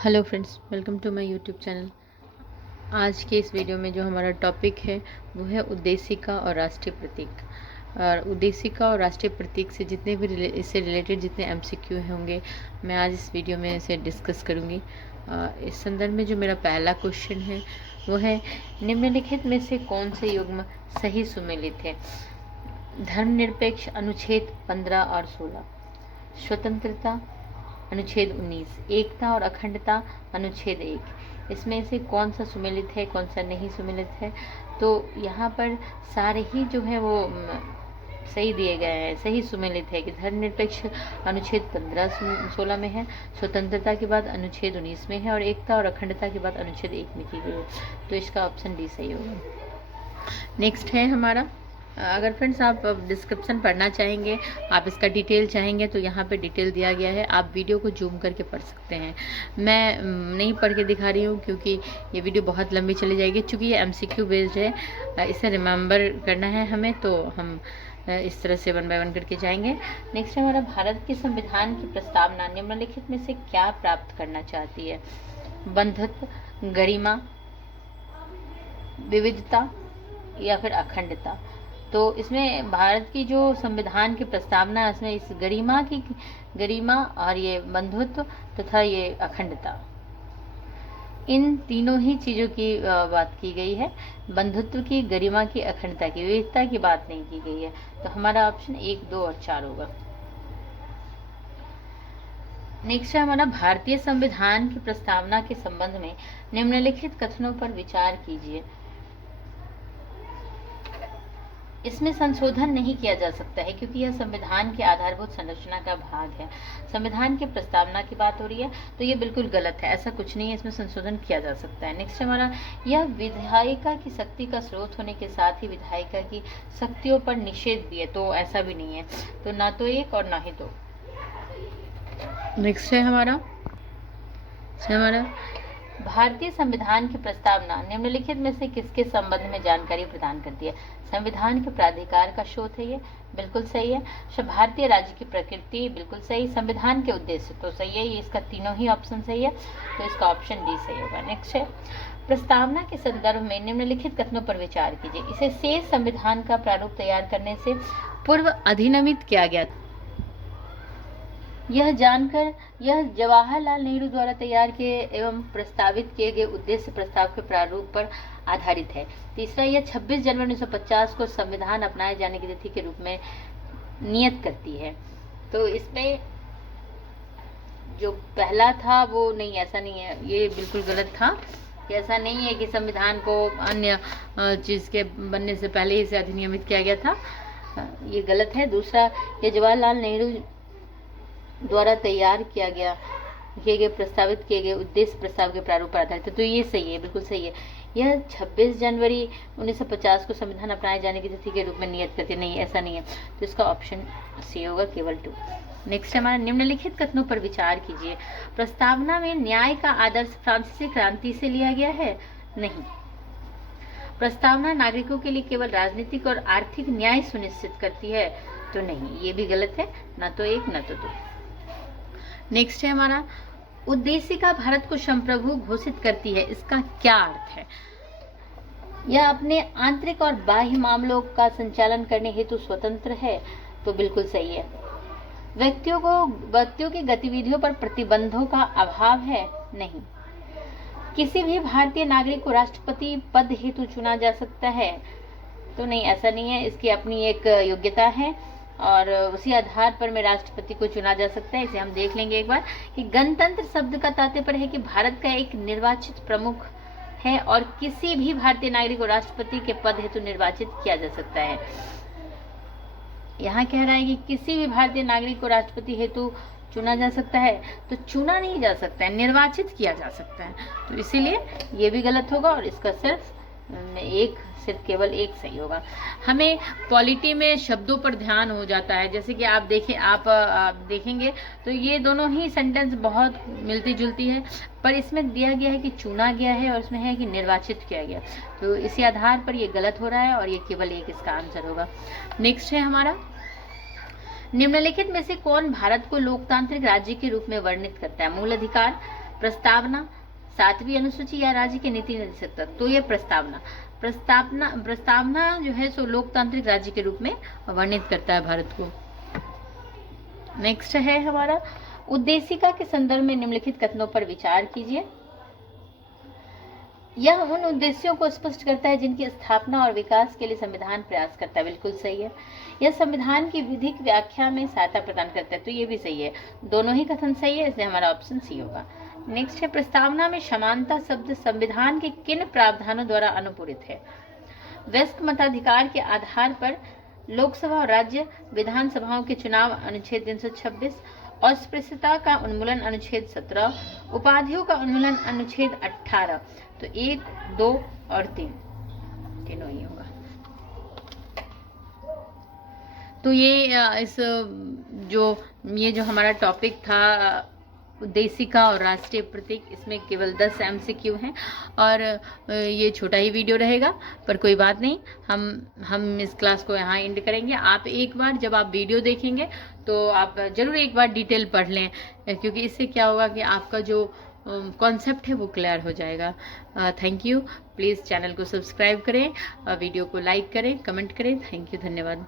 Hello friends, welcome to my YouTube channel. आज के इस वीडियो में जो हमारा टॉपिक है वो है उद्देशिका और राष्ट्रीय प्रतीक। और उद्देशिका और राष्ट्रीय प्रतीक से जितने भी इससे रिलेटेड जितने एमसीक्यू होंगे मैं आज इस वीडियो में इसे डिस्कस करूँगी। इस संदर्भ में जो मेरा पहला क्वेश्चन है वो है, निम्नलिखित में से कौन से युग्म सही सुमेलित है? धर्मनिरपेक्ष अनुच्छेद 15 और 16, स्वतंत्रता अनुच्छेद 19, एकता और अखंडता अनुच्छेद 1। इसमें से कौन सा सुमेलित है, कौन सा नहीं सुमेलित है? तो यहाँ पर सारे ही जो है वो सही दिए गए हैं, सही सुमेलित है कि धर्मनिरपेक्ष अनुच्छेद 15-16 में है, स्वतंत्रता के बाद अनुच्छेद 19 में है और एकता और अखंडता के बाद अनुच्छेद 1 में की गई है। तो इसका ऑप्शन डी सही होगा। नेक्स्ट है हमारा, अगर फ्रेंड्स आप डिस्क्रिप्शन पढ़ना चाहेंगे, आप इसका डिटेल चाहेंगे तो यहाँ पे डिटेल दिया गया है, आप वीडियो को जूम करके पढ़ सकते हैं। मैं नहीं पढ़ के दिखा रही हूँ क्योंकि ये वीडियो बहुत लंबी चली जाएगी। चूँकि ये एमसीक्यू बेस्ड है, इसे रिमेंबर करना है हमें, तो हम इस तरह से 1 बाय 1 करके जाएंगे। नेक्स्ट है हमारा, भारत के संविधान की प्रस्तावना निम्नलिखित में से क्या प्राप्त करना चाहती है? बंधुत्व, गरिमा, विविधता या फिर अखंडता? तो इसमें भारत की जो संविधान की प्रस्तावना है, इसमें इस गरिमा और ये बंधुत्व तथा ये अखंडता, इन तीनों ही चीजों की बात की गई है। बंधुत्व की, गरिमा की, अखंडता की, विविधता की बात नहीं की गई है। तो हमारा ऑप्शन 1, 2 और 4 होगा। नेक्स्ट है हमारा, भारतीय संविधान की प्रस्तावना के संबंध में निम्नलिखित कथनों पर विचार कीजिए। इसमें संशोधन नहीं किया जा सकता है क्योंकि यह संविधान के आधारभूत संरचना का भाग है। संविधान की प्रस्तावना की बात हो रही है तो ये बिल्कुल गलत है, ऐसा कुछ नहीं है, इसमें संशोधन किया जा सकता है। नेक्स्ट हमारा, यह विधायिका की शक्ति का स्रोत होने के साथ ही विधायिका की शक्तियों पर निषेध भी है, तो ऐसा भी नहीं है। तो ना तो 1 और ना ही 2। नेक्स्ट है हमारा, भारतीय संविधान की प्रस्तावना निम्नलिखित में से किसके संबंध में जानकारी प्रदान करती है? संविधान के प्राधिकार का स्रोत है, ये बिल्कुल सही है। भारतीय राज्य की प्रकृति, बिल्कुल सही। संविधान के उद्देश्य, तो सही है, ये इसका तीनों ही ऑप्शन सही है, तो इसका ऑप्शन डी सही होगा। नेक्स्ट है, प्रस्तावना के संदर्भ में निम्नलिखित कथनों पर विचार कीजिए। इसे शेष संविधान का प्रारूप तैयार करने से पूर्व अधिनियमित किया गया था। यह जानकर यह जवाहरलाल नेहरू द्वारा तैयार किए एवं प्रस्तावित किए गए उद्देश्य प्रस्ताव के प्रारूप पर आधारित है। तीसरा, यह 26 जनवरी 1950 को संविधान अपनाए जाने की तिथि के रूप में नियत करती है। तो इसमें जो पहला था वो नहीं, ऐसा नहीं है, ये बिल्कुल गलत था। ऐसा नहीं है कि संविधान को अन्य चीज के बनने से पहले ही इसे अधिनियमित किया गया था, ये गलत है। दूसरा, यह जवाहरलाल नेहरू द्वारा तैयार किए गए प्रस्तावित किए गए उद्देश्य प्रस्ताव के प्रारूप पर आधारित है, तो ये सही है, बिल्कुल सही है। यह 26 जनवरी 1950 को संविधान अपनाए जाने की तिथि के रूप में नियत करती है, नहीं, ऐसा नहीं है, तो इसका ऑप्शन सी होगा, केवल 2। नेक्स्ट हमारा, निम्नलिखित कथनों पर विचार कीजिए। प्रस्तावना में न्याय का आदर्श फ्रांसीसी क्रांति से लिया गया है? नहीं। प्रस्तावना नागरिकों के लिए केवल राजनीतिक और आर्थिक न्याय सुनिश्चित करती है? तो नहीं, ये भी गलत है, ना तो 1 ना तो 2। नेक्स्ट है हमारा, उद्देशिका भारत को संप्रभु घोषित करती है, इसका क्या अर्थ है? यह अपने आंतरिक और बाह्य मामलों का संचालन करने हेतु स्वतंत्र है, तो बिल्कुल सही है। व्यक्तियों की गतिविधियों पर प्रतिबंधों का अभाव है? नहीं। किसी भी भारतीय नागरिक को राष्ट्रपति पद हेतु चुना जा सकता है? तो नहीं, ऐसा नहीं है, इसकी अपनी एक योग्यता है और उसी आधार पर में राष्ट्रपति को चुना जा सकता है। इसे हम देख लेंगे एक बार कि गणतंत्र शब्द का तात्पर्य है कि भारत का एक निर्वाचित प्रमुख है और किसी भी भारतीय नागरिक को राष्ट्रपति के पद हेतु निर्वाचित किया जा सकता है। यहाँ कह रहा है कि किसी भी भारतीय नागरिक को राष्ट्रपति हेतु चुना जा सकता है, तो चुना नहीं जा सकता है, निर्वाचित किया जा सकता है, तो इसीलिए ये भी गलत होगा और इसका सिर्फ केवल 1 सही होगा। हमें पॉलिटी में शब्दों पर ध्यान हो जाता है, जैसे कि आप देखेंगे तो ये दोनों ही सेंटेंस बहुत मिलती जुलती है, पर इसमें दिया गया है कि चुना गया है और इसमें है कि निर्वाचित किया गया, तो इसी आधार पर ये गलत हो रहा है और ये केवल 1 इसका आंसर होगा। नेक्स्ट है हमारा, निम्नलिखित में से कौन भारत को लोकतांत्रिक राज्य के रूप में वर्णित करता है? मूल अधिकार, प्रस्तावना, 7वीं अनुसूची या राज्य के नीति निर्देशक तत्व। तो ये प्रस्तावना जो है सो लोकतांत्रिक राज्य के रूप में वर्णित करता है भारत को। नेक्स्ट है हमारा उद्देशिका के संदर्भ में निम्नलिखित कथनों पर विचार कीजिए। यह उन उद्देश्यों को स्पष्ट करता है जिनकी स्थापना और विकास के लिए संविधान प्रयास करता है। बिल्कुल सही है। यह संविधान की विधिक व्याख्या में सहायता प्रदान करता है। तो ये भी सही है। दोनों ही कथन सही है, इसलिए हमारा ऑप्शन सी होगा। नेक्स्ट है प्रस्तावना में समानता शब्द संविधान के किन प्रावधानों द्वारा अनुपूरित है? वयस्क मताधिकार के आधार पर लोकसभा और राज्य विधानसभाओं के चुनाव अनुच्छेद 326, अस्पृश्यता का उन्मूलन अनुच्छेद 17, उपाधियों का उन्मूलन अनुच्छेद 18। तो 1, 2 और 3 तीनों ही होगा। तो ये जो हमारा टॉपिक था उद्देशिका और राष्ट्रीय प्रतीक, इसमें केवल 10 MCQ हैं और ये छोटा ही वीडियो रहेगा, पर कोई बात नहीं, हम इस क्लास को यहाँ एंड करेंगे। आप एक बार जब आप वीडियो देखेंगे तो आप ज़रूर एक बार डिटेल पढ़ लें, क्योंकि इससे क्या होगा कि आपका जो कॉन्सेप्ट है वो क्लियर हो जाएगा। Thank you. प्लीज़ चैनल को सब्सक्राइब करें, वीडियो को लाइक करें, कमेंट करें। थैंक यू, धन्यवाद।